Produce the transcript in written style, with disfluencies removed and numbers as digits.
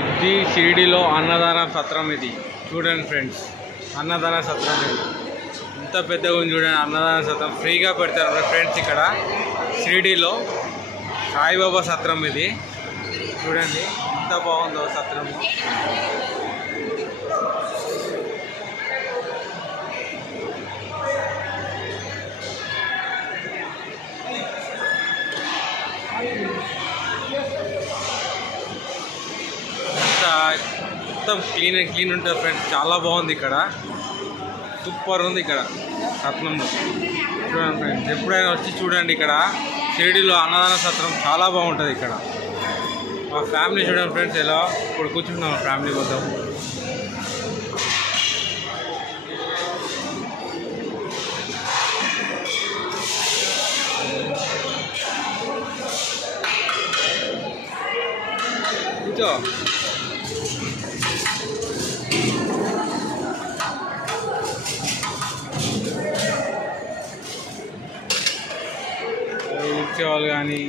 ఇది షిరిడిలో అన్నదాన సత్రం. ఇది చూడండి ఫ్రెండ్స్, అన్నదాన సత్రం ఇది ఎంత పెద్దగా ఉంది చూడండి. అన్నదాన సత్రం ఫ్రీగా పెడతారు ఫ్రెండ్స్ ఇక్కడ షిరిడిలో. సాయిబాబా సత్రం ఇది చూడండి ఎంత బాగుందో సత్రము. మొత్తం క్లీన్ ఉంటుంది ఫ్రెండ్స్. చాలా బాగుంది ఇక్కడ, సూపర్ ఉంది ఇక్కడ సత్రంలో. చూడండి ఫ్రెండ్స్, ఎప్పుడైనా వచ్చి చూడండి ఇక్కడ షిరిడిలో అన్నదాన సత్రం చాలా బాగుంటుంది ఇక్కడ. మా ఫ్యామిలీ చూడండి ఫ్రెండ్స్ ఎలా ఇప్పుడు కూర్చుంటున్నాం ఫ్యామిలీ మొత్తం. కూర్చో. కూర్చోవాలి కానీ